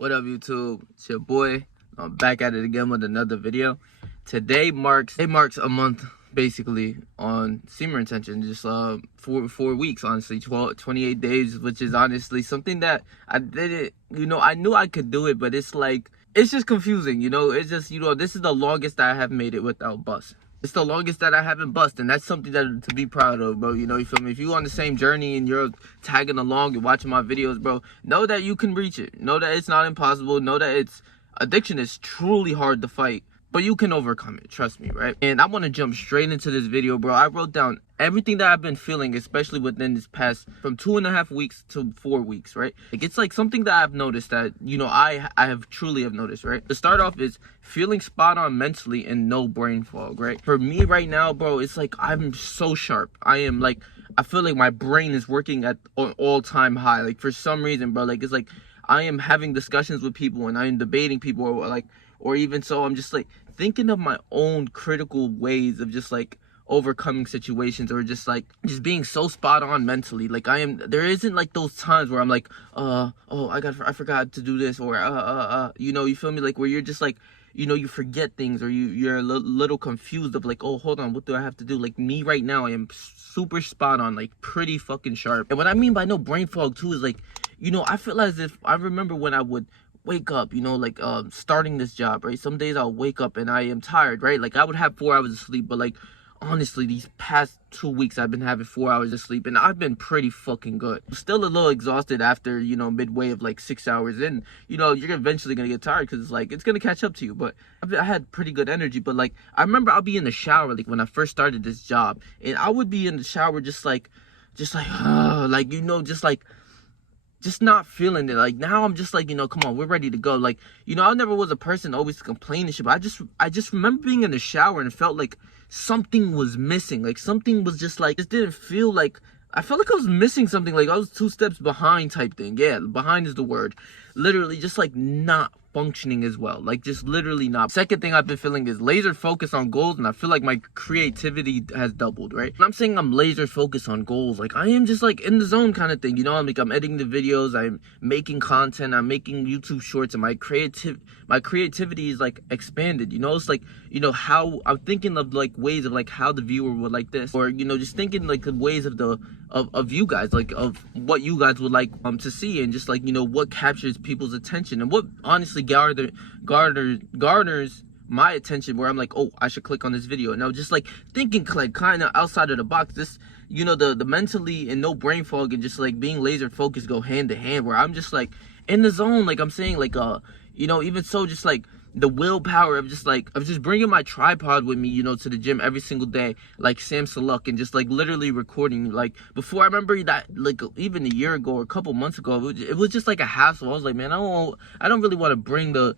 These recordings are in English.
What up, YouTube? It's your boy. I'm back at it again with another video. Today marks a month basically on semen retention. Just four weeks, honestly, 28 days, which is honestly something that I did it. I knew I could do it, but it's just confusing. It's just this is the longest that I have made it without bust. It's the longest that I haven't bust, and that's something that to be proud of, bro. You feel me? If you're on the same journey and you're tagging along and watching my videos, bro, know that you can reach it. Know that it's not impossible. Know that addiction is truly hard to fight, but you can overcome it. Trust me, right? And I want to jump straight into this video, bro. I wrote down everything that I've been feeling, especially within this past from 2.5 weeks to 4 weeks, right? It's like something that I've noticed that, I have truly noticed, right? To start off is feeling spot on mentally and no brain fog, right? For me right now, bro, it's like I'm so sharp. I feel like my brain is working at an all-time high. Like for some reason, bro, it's like I am having discussions with people and I am debating people or even so I'm just thinking of my own critical ways of just overcoming situations, or just being so spot on mentally. There isn't those times where I'm I forgot to do this, or you feel me, where you're just you forget things, or you're a little confused of oh, hold on, what do I have to do? Me right now, I am super spot on, pretty fucking sharp. And what I mean by no brain fog too is I feel as if I remember when I would wake up, starting this job, right? Some days I'll wake up and I am tired, right? I would have 4 hours of sleep, but honestly, these past 2 weeks I've been having 4 hours of sleep and I've been pretty fucking good. Still a little exhausted after, midway of 6 hours in. You're eventually gonna get tired because it's gonna catch up to you. But I had pretty good energy. But I remember I'll be in the shower when I first started this job, and I would be in the shower just just not feeling it. Now I'm just come on, we're ready to go. I never was a person always to complain and shit, but I just remember being in the shower and felt like something was missing. Something was just didn't feel I felt like I was missing something. I was 2 steps behind type thing. Yeah, behind is the word. Literally just not functioning as well. Just literally not. Second thing I've been feeling is laser focus on goals, and I feel like my creativity has doubled, right? When I'm saying I'm laser focused on goals, I am just in the zone kind of thing, I'm editing the videos, I'm making content, I'm making YouTube shorts, and my creativity is expanded. It's how I'm thinking of ways of how the viewer would like this, or just thinking the ways of of you guys, of what you guys would like to see, and just what captures people's attention, and what honestly garners my attention, where I'm oh, I should click on this video. Now just thinking kind of outside of the box. This the mentally and no brain fog and just being laser focused go hand to hand, where I'm just in the zone, I'm saying even so, just the willpower of just bringing my tripod with me, to the gym every single day, Sam Saluk, and just literally recording. Before, I remember that even a year ago or a couple months ago, it was just a hassle. I was man, I don't really want to bring the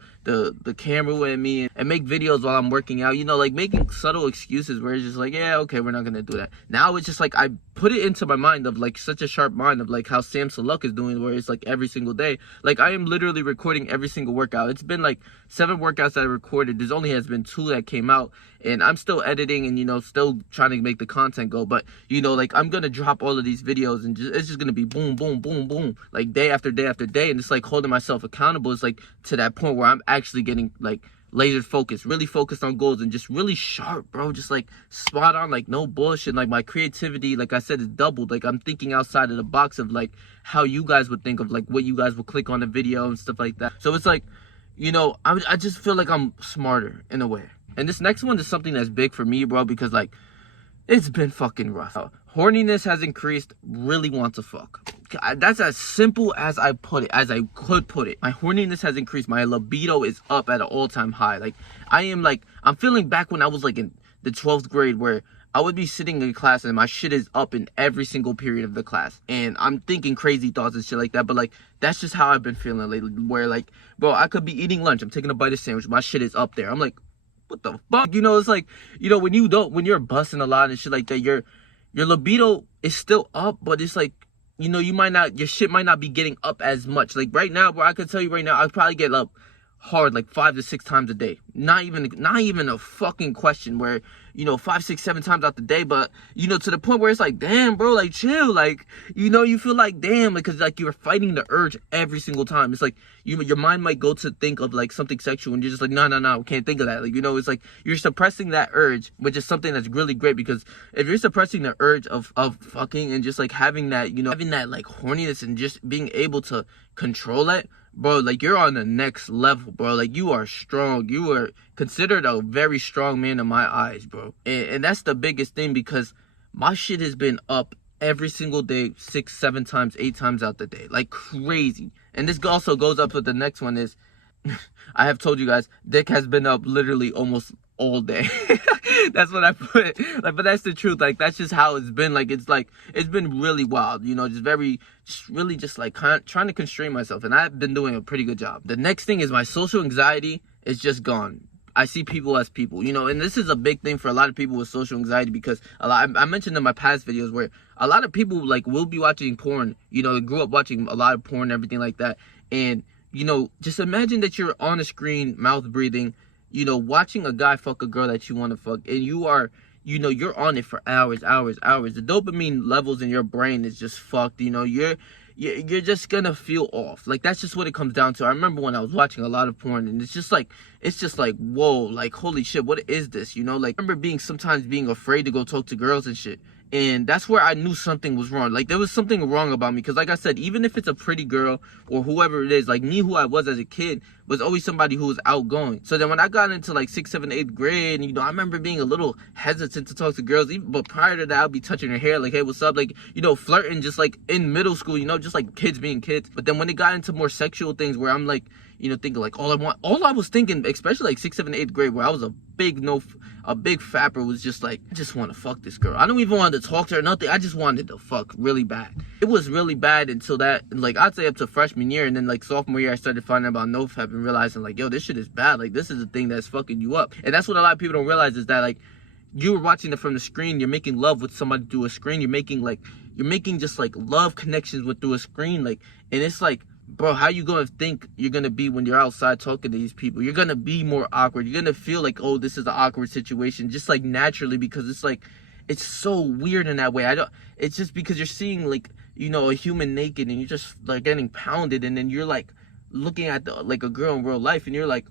camera with me and make videos while I'm working out, making subtle excuses where it's just yeah, okay, we're not gonna do that. Now it's just I put it into my mind of such a sharp mind of how Sam Saluk is doing, where it's every single day, I am literally recording every single workout. It's been 7 workouts that I recorded. There's only has been 2 that came out, and I'm still editing and still trying to make the content go. But I'm gonna drop all of these videos, and it's just gonna be boom, boom, boom, boom, day after day after day, and it's holding myself accountable. It's to that point where I'm actually getting laser focused, really focused on goals, and just really sharp, bro. Just spot on, no bullshit. My creativity, I said, is doubled. I'm thinking outside of the box of how you guys would think of what you guys would click on the video and stuff like that. So it's I just feel I'm smarter in a way. And this next one is something that's big for me, bro, because it's been fucking rough. Horniness has increased. Really want to fuck. That's as simple as I could put it. My horniness has increased. My libido is up at an all-time high. I'm feeling back when I was in the 12th grade, where I would be sitting in class and my shit is up in every single period of the class, and I'm thinking crazy thoughts and shit like that. But that's just how I've been feeling lately, where bro, I could be eating lunch, I'm taking a bite of sandwich, my shit is up there. I'm what the fuck? It's when you're busting a lot and shit like that, your libido is still up, but it's your shit might not be getting up as much. Right now, bro, I could tell you right now, I probably get up hard 5 to 6 times a day. Not even a fucking question, where you know, 5, 6, 7 times out the day, but, you know, to the point where it's like, damn, bro, like, chill, like, you know, you feel like, damn, because, like, you're fighting the urge every single time. It's like, your mind might go to think of, like, something sexual, and you're just like, no, we can't think of that. Like, you know, it's like, you're suppressing that urge, which is something that's really great, because if you're suppressing the urge of fucking and just, like, having that, you know, having that, like, horniness and just being able to control it, bro, like, you're on the next level, bro. Like, you are strong. You are considered a very strong man in my eyes, bro. And that's the biggest thing, because my shit has been up every single day, 6, 7 times, 8 times out the day, like crazy. And this also goes up with the next one is, I have told you guys, dick has been up literally almost all day. That's what I put. Like, but that's the truth. Like, that's just how it's been. Like, it's been really wild, you know, really like trying to constrain myself. And I've been doing a pretty good job. The next thing is my social anxiety is just gone. I see people as people, you know, and this is a big thing for a lot of people with social anxiety, because I mentioned in my past videos where a lot of people, like, will be watching porn, you know, they grew up watching a lot of porn and everything like that. And, you know, just imagine that you're on a screen, mouth breathing, you know, watching a guy fuck a girl that you want to fuck, and you are, you know, you're on it for hours. The dopamine levels in your brain is just fucked, you know, you're just gonna feel off. Like, that's just what it comes down to. I remember when I was watching a lot of porn, and it's just like, whoa, like, holy shit, what is this, you know? Like, I remember sometimes being afraid to go talk to girls and shit. And that's where I knew something was wrong. Like, there was something wrong about me. Because, like I said, even if it's a pretty girl or whoever it is, like me, who I was as a kid, was always somebody who was outgoing. So then when I got into, like, 6th, 7th, 8th grade, you know, I remember being a little hesitant to talk to girls. But prior to that, I'd be touching her hair, like, hey, what's up? Like, you know, flirting just, like, in middle school, you know, just, like, kids being kids. But then when it got into more sexual things where I'm, like, you know, thinking, like, all I was thinking, especially, like, 6th, 7th, 8th grade, where I was a big fapper, was just like, I just want to fuck this girl. I don't even want to talk to her, nothing. I just wanted to fuck really bad. It was really bad until that, like, I'd say up to freshman year, and then, like, sophomore year, I started finding out about No Fap and realizing, like, yo, this shit is bad. Like, this is a thing that's fucking you up. And that's what a lot of people don't realize, is that, like, you were watching it from the screen, you're making love with somebody through a screen, you're making just, like, love connections through a screen, like, and it's like, bro, how you gonna think you're gonna be when you're outside talking to these people? You're gonna be more awkward. You're gonna feel like, oh, this is an awkward situation, just, like, naturally, because it's like, it's so weird in that way. It's just because you're seeing, like, you know, a human naked, and you're just, like, getting pounded, and then you're, like, looking at like, a girl in real life, and you're like,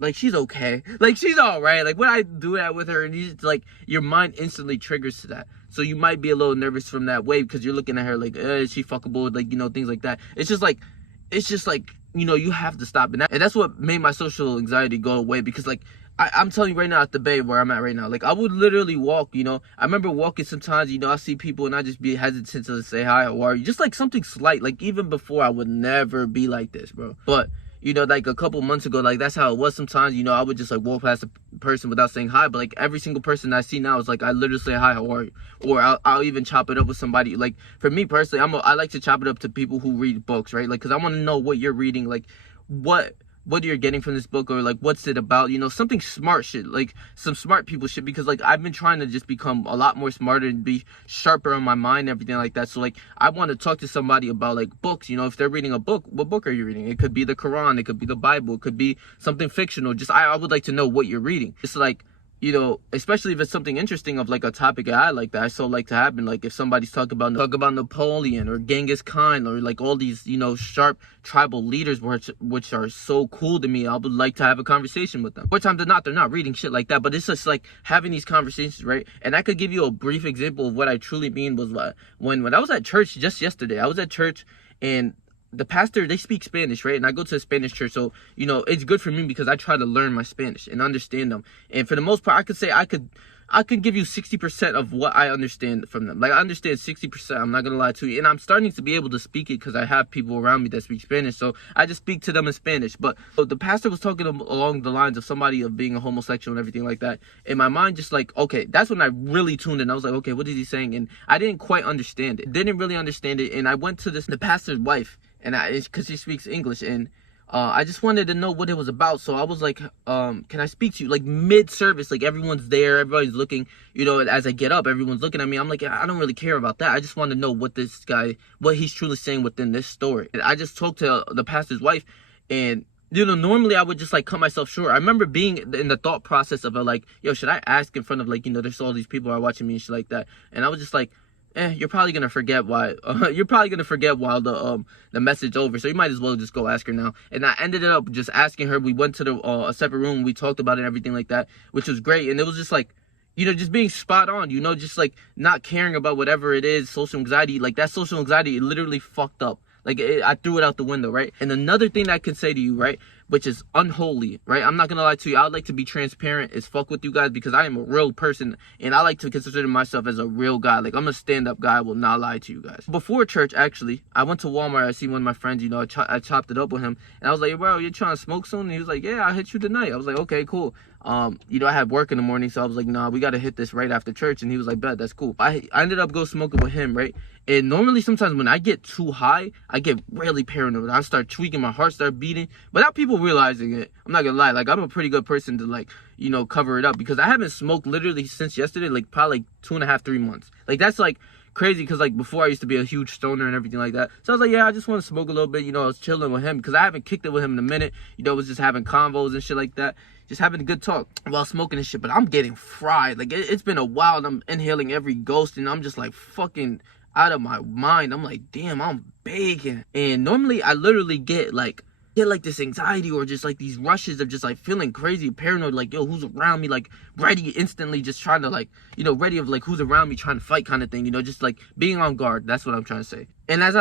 like, she's okay, like, she's all right. Like, when I do that with her, and you just, like, your mind instantly triggers to that. So you might be a little nervous from that way, because you're looking at her like, is she fuckable? Like, you know, things like that. It's just like, you know, you have to stop. And that's what made my social anxiety go away, because, like, I'm telling you right now, at the Bay where I'm at right now, like, I would literally walk, you know. I remember walking sometimes, you know, I see people and I just be hesitant to say hi, how are you? Just, like, something slight. Like, even before, I would never be like this, bro. But, you know, like, a couple months ago, like, that's how it was sometimes. You know, I would just, like, walk past a person without saying hi. But, like, every single person I see now is like, I literally say hi, how are you? Or I'll even chop it up with somebody. Like, for me personally, I like to chop it up to people who read books, right? Like, because I want to know what you're reading, like, what you're getting from this book, or, like, what's it about, you know, something smart shit, like, some smart people shit, because, like, I've been trying to just become a lot more smarter and be sharper on my mind, everything like that. So, like, I want to talk to somebody about, like, books, you know, if they're reading a book, what book are you reading? It could be the Quran, it could be the Bible, it could be something fictional. Just, I would like to know what you're reading. It's like, you know, especially if it's something interesting of, like, a topic I like that I so like to happen. Like, if somebody's talk about Napoleon or Genghis Khan, or, like, all these, you know, sharp tribal leaders, which are so cool to me, I would like to have a conversation with them. More times than not, they're not reading shit like that, but it's just, like, having these conversations, right? And I could give you a brief example of what I truly mean was when I was at church just yesterday. I was at church, and the pastor, they speak Spanish, right? And I go to a Spanish church, so, you know, it's good for me because I try to learn my Spanish and understand them. And for the most part, I could say I could give you 60% of what I understand from them. Like, I understand 60%, I'm not gonna lie to you. And I'm starting to be able to speak it because I have people around me that speak Spanish, so I just speak to them in Spanish. But so the pastor was talking along the lines of somebody of being a homosexual and everything like that. In my mind, just like, okay, that's when I really tuned in. I was like, okay, what is he saying? And I didn't quite understand it. Didn't really understand it. And I went to the pastor's wife, and because she speaks English, and I just wanted to know what it was about. So I was like, can I speak to you? Like, mid-service, like, everyone's there, everybody's looking, you know, as I get up, everyone's looking at me. I'm like, I don't really care about that. I just want to know what he's truly saying within this story. And I just talked to the pastor's wife, and you know, normally I would just like cut myself short. I remember being in the thought process of like, yo, should I ask in front of like, you know, there's all these people are watching me and shit like that. And I was just like, you're probably gonna forget why. You're probably gonna forget while the message over. So you might as well just go ask her now. And I ended up just asking her. We went to the a separate room. We talked about it and everything like that, which was great. And it was just like, you know, just being spot on. You know, just like not caring about whatever it is. Social anxiety, like that social anxiety, it literally fucked up. Like, I threw it out the window, right? And another thing that I could say to you, right, which is unholy, right? I'm not going to lie to you. I would like to be transparent as fuck with you guys because I am a real person, and I like to consider myself as a real guy. Like, I'm a stand-up guy. I will not lie to you guys. Before church, actually, I went to Walmart. I see one of my friends, you know, I chopped it up with him, and I was like, bro, you trying to smoke soon? And he was like, yeah, I'll hit you tonight. I was like, okay, cool. You know, I had work in the morning, so I was like, nah, we got to hit this right after church. And he was like, bet, that's cool. I ended up go smoking with him, right? And normally sometimes when I get too high, I get really paranoid. I start tweaking, my heart start beating without people realizing it. I'm not gonna lie, like I'm a pretty good person to like, you know, cover it up because I haven't smoked literally since yesterday, like probably like 2.5, 3 months. Like that's like crazy because like before I used to be a huge stoner and everything like that. So I was like, yeah, I just want to smoke a little bit. You know, I was chilling with him because I haven't kicked it with him in a minute. You know, I was just having convos and shit like that. Just having a good talk while smoking and shit. But I'm getting fried. Like it's been a while and I'm inhaling every ghost and I'm just like fucking out of my mind. I'm like, damn, I'm begging. And normally I literally get like this anxiety or just like these rushes of just like feeling crazy, paranoid, like, yo, who's around me, like ready instantly, just trying to like, you know, ready of like who's around me trying to fight kind of thing, you know, just like being on guard. That's what I'm trying to say. And as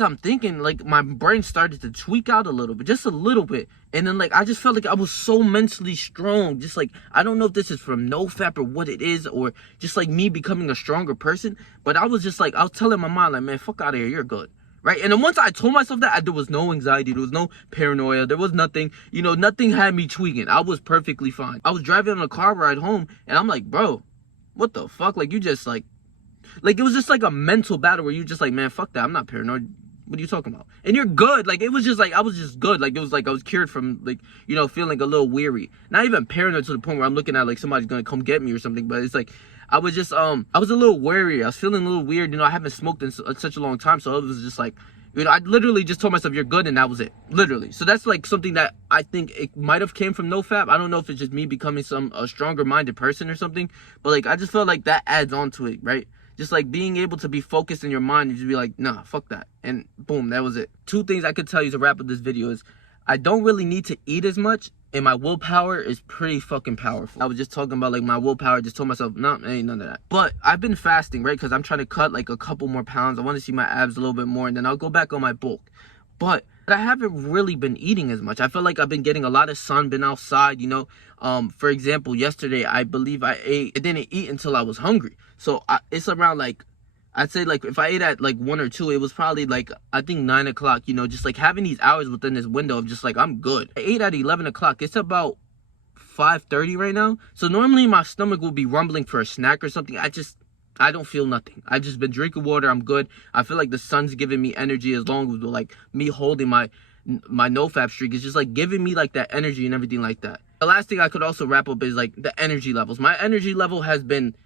I'm thinking, like my brain started to tweak out a little bit, just a little bit. And then like I just felt like I was so mentally strong, just like I don't know if this is from No Fap or what it is, or just like me becoming a stronger person. But I was just like, I was telling my mind like, man, fuck out of here, you're good. Right? And then once I told myself that, there was no anxiety, there was no paranoia, there was nothing, you know, nothing had me tweaking. I was perfectly fine. I was driving on a car ride home, and I'm like, bro, what the fuck? Like, you just like it was just like a mental battle where you just like, man, fuck that, I'm not paranoid. What are you talking about? And you're good. Like, it was just like, I was just good. Like, it was like I was cured from, like, you know, feeling a little weary. Not even paranoid to the point where I'm looking at, like, somebody's gonna come get me or something, but it's like, I was just, I was a little wary. I was feeling a little weird. You know, I haven't smoked in such a long time, so it was just like, you know, I literally just told myself, you're good, and that was it. Literally. So that's, like, something that I think it might have came from No Fap. I don't know if it's just me becoming a stronger-minded person or something, but, like, I just feel like that adds on to it, right? Just, like, being able to be focused in your mind and just be like, nah, fuck that. And boom, that was it. 2 things I could tell you to wrap up this video is I don't really need to eat as much, and my willpower is pretty fucking powerful. I was just talking about, like, my willpower. Just told myself, no, ain't none of that. But I've been fasting, right? Because I'm trying to cut, like, a couple more pounds. I want to see my abs a little bit more, and then I'll go back on my bulk. But I haven't really been eating as much. I feel like I've been getting a lot of sun, been outside, you know. For example, yesterday, I believe I didn't eat until I was hungry. So it's around, like, I'd say, like, if I ate at, like, 1 or 2, it was probably, like, I think 9 o'clock, you know, just, like, having these hours within this window of just, like, I'm good. I ate at 11 o'clock. It's about 5:30 right now. So normally my stomach will be rumbling for a snack or something. I don't feel nothing. I've just been drinking water. I'm good. I feel like the sun's giving me energy as long as, like, me holding my No Fap streak is just, like, giving me, like, that energy and everything like that. The last thing I could also wrap up is, like, the energy levels. My energy level has been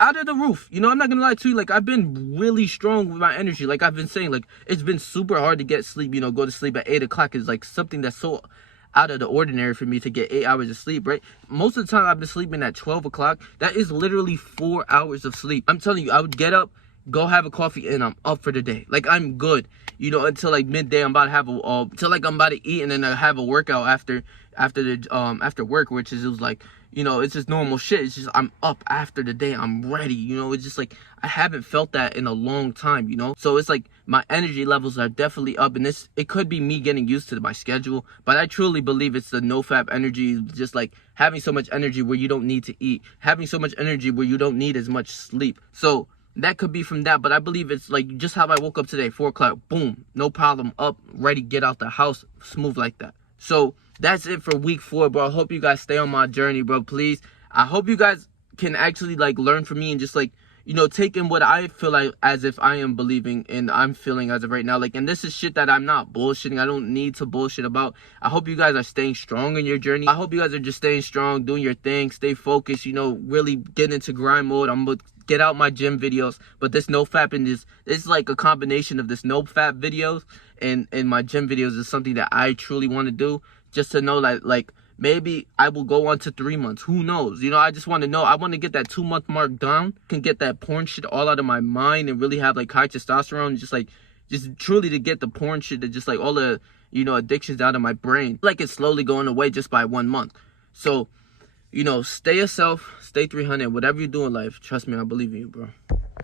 out of the roof. You know, I'm not gonna lie to you, like, I've been really strong with my energy. Like I've been saying, like, it's been super hard to get sleep. You know, go to sleep at 8 o'clock is like something that's so out of the ordinary for me to get 8 hours of sleep, right? Most of the time I've been sleeping at 12 o'clock. That is literally 4 hours of sleep. I'm telling you, I would get up, go have a coffee, and I'm up for the day. Like, I'm good, you know, until like midday. I'm about to have till like I'm about to eat, and then I have a workout after work, which is, it was like, you know, it's just normal shit. It's just I'm up after the day. I'm ready, you know. It's just like I haven't felt that in a long time, you know. So it's like my energy levels are definitely up, and it could be me getting used to my schedule, but I truly believe it's the No Fap energy, just like having so much energy where you don't need to eat, having so much energy where you don't need as much sleep. So that could be from that, but I believe it's like just how I woke up today, 4 o'clock, boom, no problem, up, ready, get out the house, smooth like that. So that's it for week 4, bro. I hope you guys stay on my journey, bro. Please. I hope you guys can actually, like, learn from me and just, like, you know, take in what I feel like as if I am believing and I'm feeling as of right now. Like, and this is shit that I'm not bullshitting. I don't need to bullshit about. I hope you guys are staying strong in your journey. I hope you guys are just staying strong, doing your thing, stay focused, you know, really get into grind mode. I'm going to get out my gym videos, but this No Fap and this like a combination of this No Fap videos in my gym videos is something that I truly want to do, just to know like maybe I will go on to 3 months. Who knows? You know, I just want to know. I want to get that 2-month mark down, can get that porn shit all out of my mind and really have like high testosterone, just truly to get the porn shit, to just like all the, you know, addictions out of my brain. Like it's slowly going away just by 1 month. So, you know, stay yourself, stay 300, whatever you do in life. Trust me, I believe in you, bro.